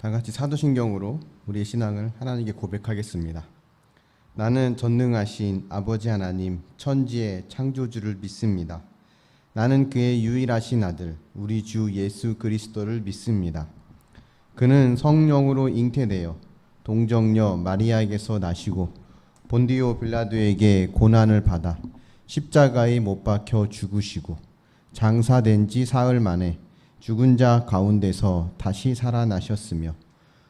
다 같이 사도신경으로 우리의 신앙을 하나님께 고백하겠습니다. 나는 전능하신 아버지 하나님 천지의 창조주를 믿습니다. 나는 그의 유일하신 아들 우리 주 예수 그리스도를 믿습니다. 그는 성령으로 잉태되어 동정녀 마리아에게서 나시고 본디오 빌라도에게 고난을 받아 십자가에 못 박혀 죽으시고 장사된 지 사흘 만에 죽은 자 가운데서 다시 살아나셨으며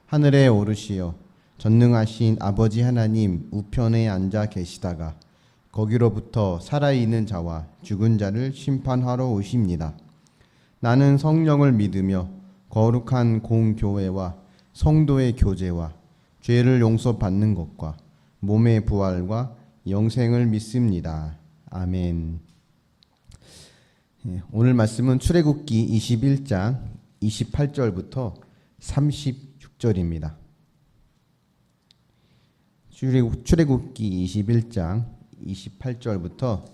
하늘에 오르시어 전능하신 아버지 하나님 우편에 앉아 계시다가 거기로부터 살아있는 자와 죽은 자를 심판하러 오십니다. 나는 성령을 믿으며 거룩한 공교회와 성도의 교제와 죄를 용서받는 것과 몸의 부활과 영생을 믿습니다. 아멘. 오늘 말씀은 출애굽기 21장 28절부터 36절입니다. 출애굽기 21장 28절부터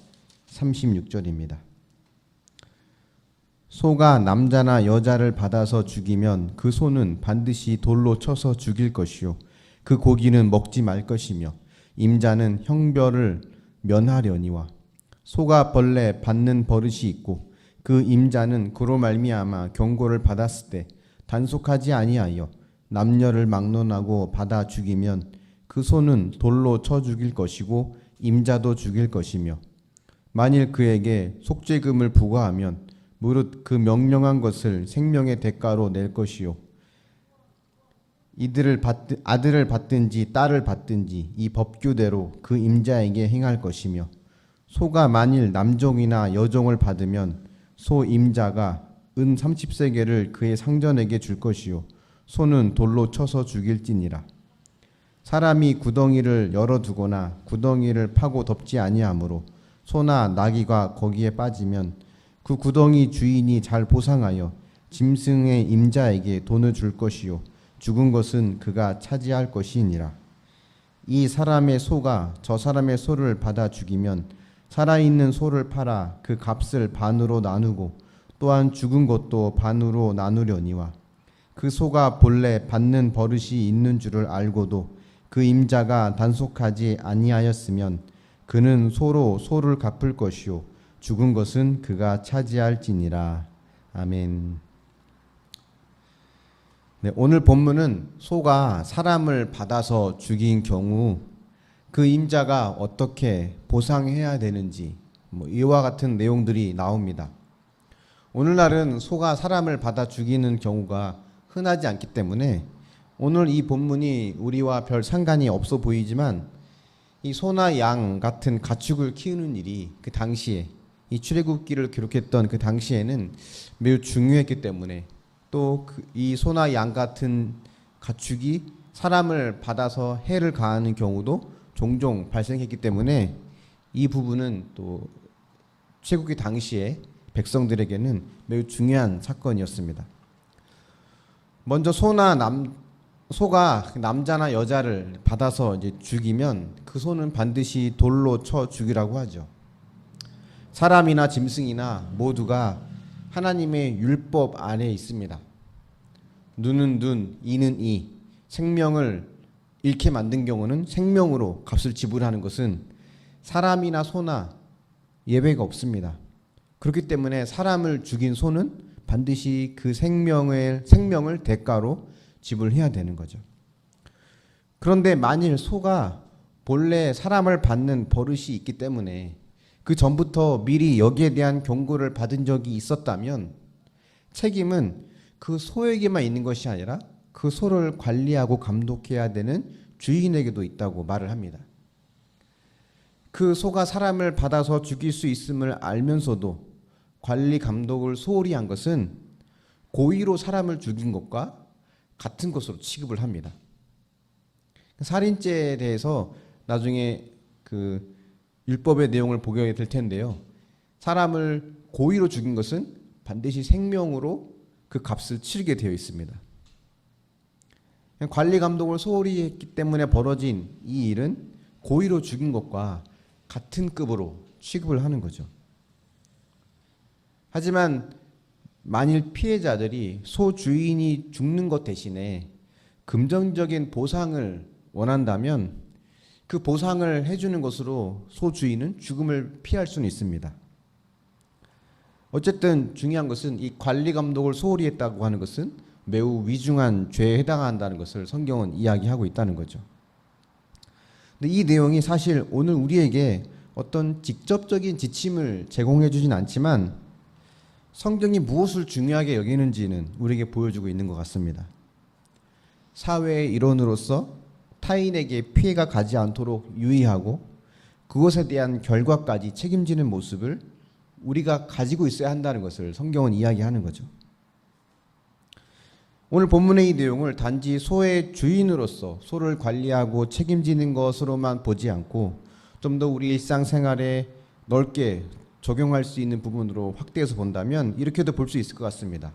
36절입니다. 소가 남자나 여자를 받아서 죽이면 그 소는 반드시 돌로 쳐서 죽일 것이요 그 고기는 먹지 말 것이며 임자는 형벌을 면하려니와 소가 벌레 받는 버릇이 있고 그 임자는 그로 말미암아 경고를 받았을 때 단속하지 아니하여 남녀를 막론하고 받아 죽이면 그 소는 돌로 쳐 죽일 것이고 임자도 죽일 것이며 만일 그에게 속죄금을 부과하면 무릇 그 명령한 것을 생명의 대가로 낼 것이요 아들을 받든지 딸을 받든지 이 법규대로 그 임자에게 행할 것이며 소가 만일 남종이나 여종을 받으면 소 임자가 은 30세겔을 그의 상전에게 줄 것이요 소는 돌로 쳐서 죽일지니라. 사람이 구덩이를 열어두거나 구덩이를 파고 덮지 아니하므로 소나 나귀가 거기에 빠지면 그 구덩이 주인이 잘 보상하여 짐승의 임자에게 돈을 줄 것이요 죽은 것은 그가 차지할 것이니라. 이 사람의 소가 저 사람의 소를 받아 죽이면 살아있는 소를 팔아 그 값을 반으로 나누고 또한 죽은 것도 반으로 나누려니와 그 소가 본래 받는 버릇이 있는 줄을 알고도 그 임자가 단속하지 아니하였으면 그는 소로 소를 갚을 것이요 죽은 것은 그가 차지할지니라. 아멘. 네, 오늘 본문은 소가 사람을 받아서 죽인 경우 그 임자가 어떻게 보상해야 되는지 이와 같은 내용들이 나옵니다. 오늘날은 소가 사람을 받아 죽이는 경우가 흔하지 않기 때문에 오늘 이 본문이 우리와 별 상관이 없어 보이지만 이 소나 양 같은 가축을 키우는 일이 그 당시에 이 출애굽기를 기록했던 그 당시에는 매우 중요했기 때문에 또 이 소나 양 같은 가축이 사람을 받아서 해를 가하는 경우도 종종 발생했기 때문에 이 부분은 또 출애굽기 당시에 백성들에게는 매우 중요한 사건이었습니다. 먼저 소가 남자나 여자를 받아서 이제 죽이면 그 소는 반드시 돌로 쳐 죽이라고 하죠. 사람이나 짐승이나 모두가 하나님의 율법 안에 있습니다. 눈은 눈, 이는 이, 생명을 잃게 만든 경우는 생명으로 값을 지불하는 것은 사람이나 소나 예외가 없습니다. 그렇기 때문에 사람을 죽인 소는 반드시 그 생명을 대가로 지불해야 되는 거죠. 그런데 만일 소가 본래 사람을 받는 버릇이 있기 때문에 그 전부터 미리 여기에 대한 경고를 받은 적이 있었다면 책임은 그 소에게만 있는 것이 아니라 그 소를 관리하고 감독해야 되는 주인에게도 있다고 말을 합니다. 그 소가 사람을 받아서 죽일 수 있음을 알면서도 관리 감독을 소홀히 한 것은 고의로 사람을 죽인 것과 같은 것으로 취급을 합니다. 살인죄에 대해서 나중에 그 율법의 내용을 보게 될 텐데요. 사람을 고의로 죽인 것은 반드시 생명으로 그 값을 치르게 되어 있습니다. 관리 감독을 소홀히 했기 때문에 벌어진 이 일은 고의로 죽인 것과 같은 급으로 취급을 하는 거죠. 하지만 만일 피해자들이 소 주인이 죽는 것 대신에 금전적인 보상을 원한다면 그 보상을 해주는 것으로 소 주인은 죽음을 피할 수는 있습니다. 어쨌든 중요한 것은 이 관리 감독을 소홀히 했다고 하는 것은 매우 위중한 죄에 해당한다는 것을 성경은 이야기하고 있다는 거죠. 근데 이 내용이 사실 오늘 우리에게 어떤 직접적인 지침을 제공해 주진 않지만 성경이 무엇을 중요하게 여기는지는 우리에게 보여주고 있는 것 같습니다. 사회의 일원으로서 타인에게 피해가 가지 않도록 유의하고 그것에 대한 결과까지 책임지는 모습을 우리가 가지고 있어야 한다는 것을 성경은 이야기하는 거죠. 오늘 본문의 이 내용을 단지 소의 주인으로서 소를 관리하고 책임지는 것으로만 보지 않고 좀 더 우리 일상생활에 넓게 적용할 수 있는 부분으로 확대해서 본다면 이렇게도 볼 수 있을 것 같습니다.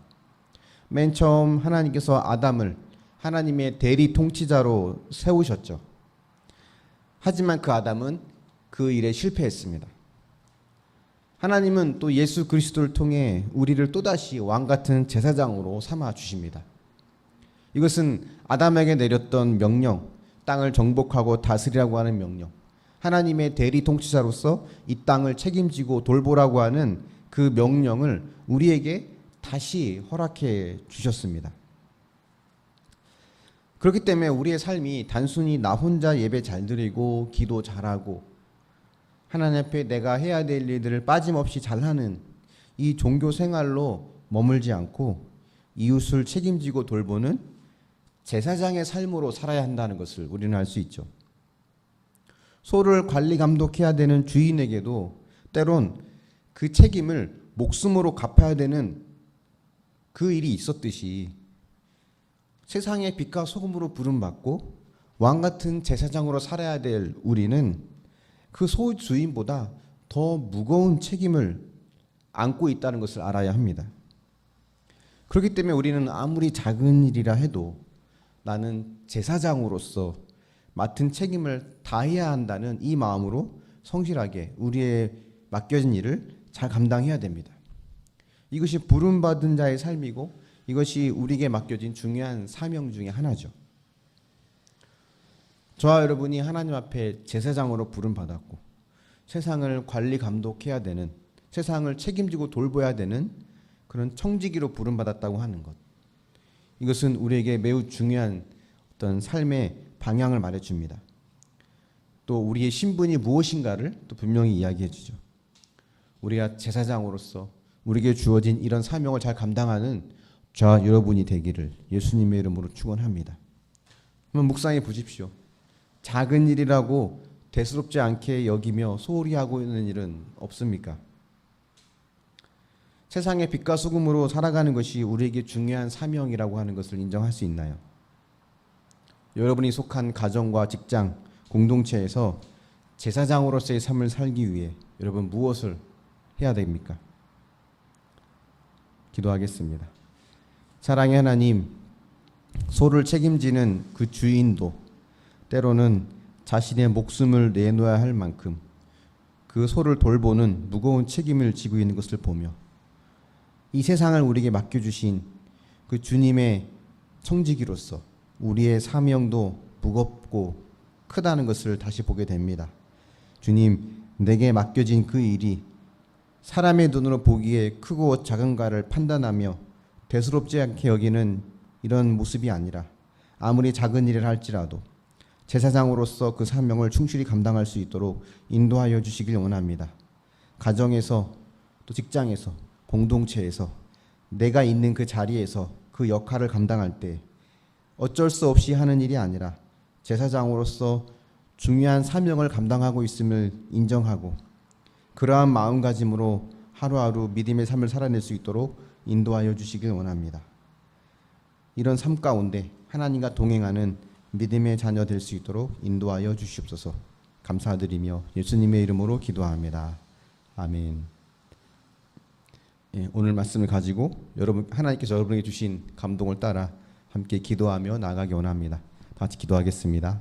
맨 처음 하나님께서 아담을 하나님의 대리 통치자로 세우셨죠. 하지만 그 아담은 그 일에 실패했습니다. 하나님은 또 예수 그리스도를 통해 우리를 또다시 왕같은 제사장으로 삼아 주십니다. 이것은 아담에게 내렸던 명령, 땅을 정복하고 다스리라고 하는 명령, 하나님의 대리 통치자로서 이 땅을 책임지고 돌보라고 하는 그 명령을 우리에게 다시 허락해 주셨습니다. 그렇기 때문에 우리의 삶이 단순히 나 혼자 예배 잘 드리고 기도 잘하고 하나님 앞에 내가 해야 될 일들을 빠짐없이 잘하는 이 종교 생활로 머물지 않고 이웃을 책임지고 돌보는 제사장의 삶으로 살아야 한다는 것을 우리는 알 수 있죠. 소를 관리 감독해야 되는 주인에게도 때론 그 책임을 목숨으로 갚아야 되는 그 일이 있었듯이 세상의 빛과 소금으로 부름받고 왕같은 제사장으로 살아야 될 우리는 그 소 주인보다 더 무거운 책임을 안고 있다는 것을 알아야 합니다. 그렇기 때문에 우리는 아무리 작은 일이라 해도 나는 제사장으로서 맡은 책임을 다해야 한다는 이 마음으로 성실하게 우리의 맡겨진 일을 잘 감당해야 됩니다. 이것이 부름받은 자의 삶이고 이것이 우리에게 맡겨진 중요한 사명 중에 하나죠. 저와 여러분이 하나님 앞에 제사장으로 부름받았고 세상을 관리 감독해야 되는, 세상을 책임지고 돌봐야 되는 그런 청지기로 부름받았다고 하는 것, 이것은 우리에게 매우 중요한 어떤 삶의 방향을 말해줍니다. 또 우리의 신분이 무엇인가를 또 분명히 이야기해 주죠. 우리가 제사장으로서 우리에게 주어진 이런 사명을 잘 감당하는 저와 여러분이 되기를 예수님의 이름으로 축원합니다. 한번 묵상해 보십시오. 작은 일이라고 대수롭지 않게 여기며 소홀히 하고 있는 일은 없습니까? 세상의 빛과 소금으로 살아가는 것이 우리에게 중요한 사명이라고 하는 것을 인정할 수 있나요? 여러분이 속한 가정과 직장, 공동체에서 제사장으로서의 삶을 살기 위해 여러분 무엇을 해야 됩니까? 기도하겠습니다. 사랑의 하나님, 소를 책임지는 그 주인도 때로는 자신의 목숨을 내놓아야 할 만큼 그 소를 돌보는 무거운 책임을 지고 있는 것을 보며 이 세상을 우리에게 맡겨주신 그 주님의 청지기로서 우리의 사명도 무겁고 크다는 것을 다시 보게 됩니다. 주님, 내게 맡겨진 그 일이 사람의 눈으로 보기에 크고 작은가를 판단하며 대수롭지 않게 여기는 이런 모습이 아니라 아무리 작은 일을 할지라도 제사장으로서 그 사명을 충실히 감당할 수 있도록 인도하여 주시길 원합니다. 가정에서 또 직장에서 공동체에서 내가 있는 그 자리에서 그 역할을 감당할 때 어쩔 수 없이 하는 일이 아니라 제사장으로서 중요한 사명을 감당하고 있음을 인정하고 그러한 마음가짐으로 하루하루 믿음의 삶을 살아낼 수 있도록 인도하여 주시길 원합니다. 이런 삶 가운데 하나님과 동행하는 믿음의 자녀 될 수 있도록 인도하여 주시옵소서. 감사드리며 예수님의 이름으로 기도합니다. 아멘. 오늘 말씀을 가지고 하나님께서 여러분에게 주신 감동을 따라 함께 기도하며 나아가기 원합니다. 다 같이 기도하겠습니다.